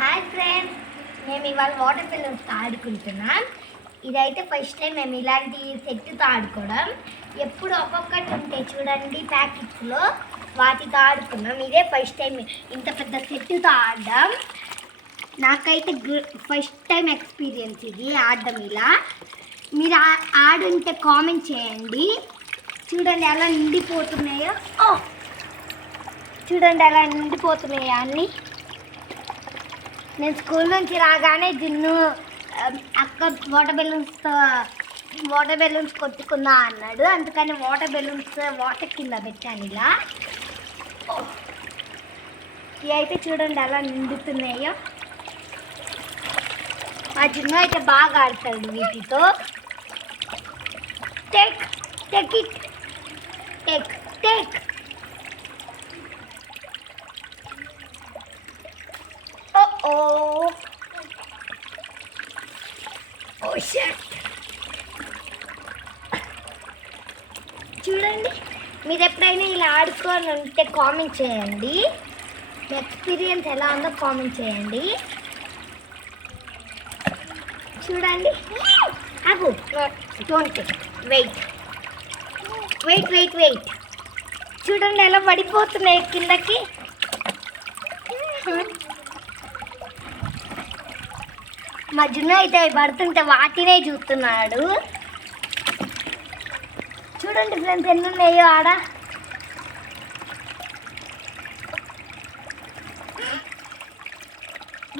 Hi friends, మేము ఇవాళ water బెలూన్స్తో ఆడుకుంటున్నాం. ఇదైతే ఫస్ట్ టైం మేము ఇలాంటి సెట్తో ఆడుకోవడం. ఎప్పుడు ఒక్కొక్కటి ఉంటాయి చూడండి ప్యాకెట్స్లో, వాటితో ఆడుకున్నాం. ఇదే ఫస్ట్ టైం ఇంత పెద్ద సెట్తో ఆడడం. నాకైతే ఫస్ట్ టైం ఎక్స్పీరియన్స్ ఇది ఆడడం. ఇలా మీరు ఆడుంటే కామెంట్ చేయండి. చూడండి ఎలా నిండిపోతున్నాయో. చూడండి ఎలా నిండిపోతున్నాయో అన్నీ. నేను స్కూల్ నుంచి రాగానే జిన్ను అక్క వాటర్ బెలూన్స్ కొట్టుకుందా అన్నాడు. అందుకని వాటర్ బెలూన్స్ వాటర్ కింద పెట్టాను ఇలా. ఇవి అయితే చూడండి ఎలా నిండుతున్నాయో. మా జిన్ను అయితే బాగా ఆడతాడు వీటితో. Take take it take take. చూడండి, మీరు ఎప్పుడైనా ఇలా ఆడుకొని ఉంటే కామెంట్ చేయండి. మీ ఎక్స్పీరియన్స్ ఎలా ఉందో కామెంట్ చేయండి. చూడండి, అగు don't wait wait wait wait. చూడండి ఎలా పడిపోతున్నాయి కిందకి. మా జున్ను అయితే పడుతుంటే వాటినే చూస్తున్నాడు. చూడండి ఫ్రెండ్స్ ఎన్ని ఉన్నాయో ఆడ.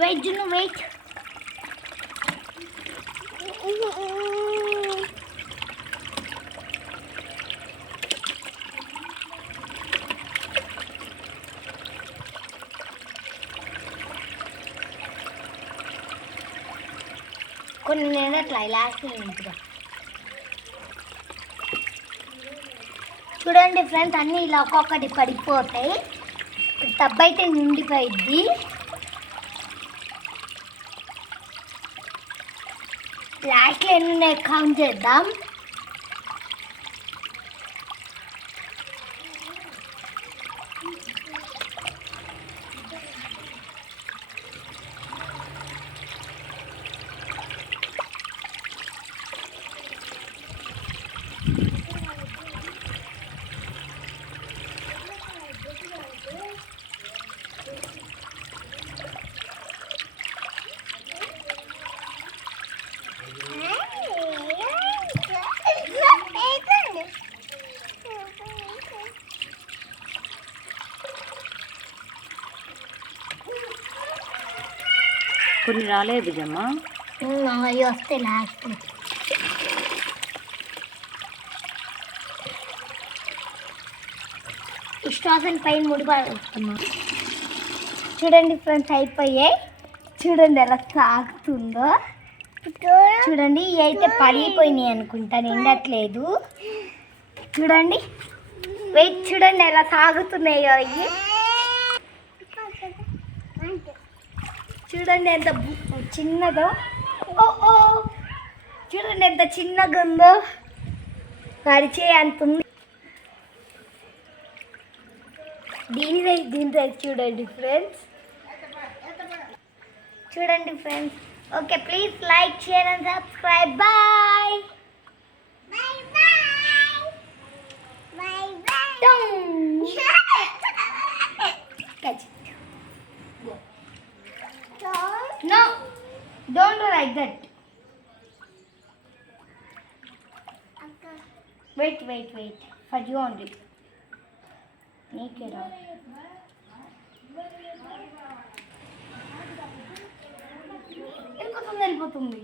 వెయిట్ జున్ను వెయిట్. కొన్ని నేను అట్లా లాస్ట్ ఉంటుంది. చూడండి ఫ్రెండ్స్ అన్నీ ఇలా ఒక్కొక్కటి పడిపోతాయి. టబ్ అయితే నిండిపోయిద్ది. లాస్ట్లో ఎన్ని కౌంట్ చేద్దాం. కొన్ని రాలేదు జమ్మా, అవి వస్తే లాస్ట్. స్టాసన్ పైన ముడిపడుతున్నా. చూడండి ఫ్రెండ్స్ అయిపోయాయి. చూడండి ఎలా సాగుతుందో. చూడండి ఇవి అయితే పడిపోయినాయి అనుకుంటా, నిండట్లేదు. చూడండి వెయిట్. చూడండి ఎలా సాగుతున్నాయో అవి. చూడండి ఎంత చిన్నదో. ఓ చూడండి ఎంత చిన్నగా ఉందో. పరిచే అంత ఉంది. దీని రైస్ చూడండి ఫ్రెండ్స్. చూడండి friends. Okay, please like, share and subscribe. Bye. No, don't do like that. Wait. For you only. Make it up. వెళ్ళిపోతుంది.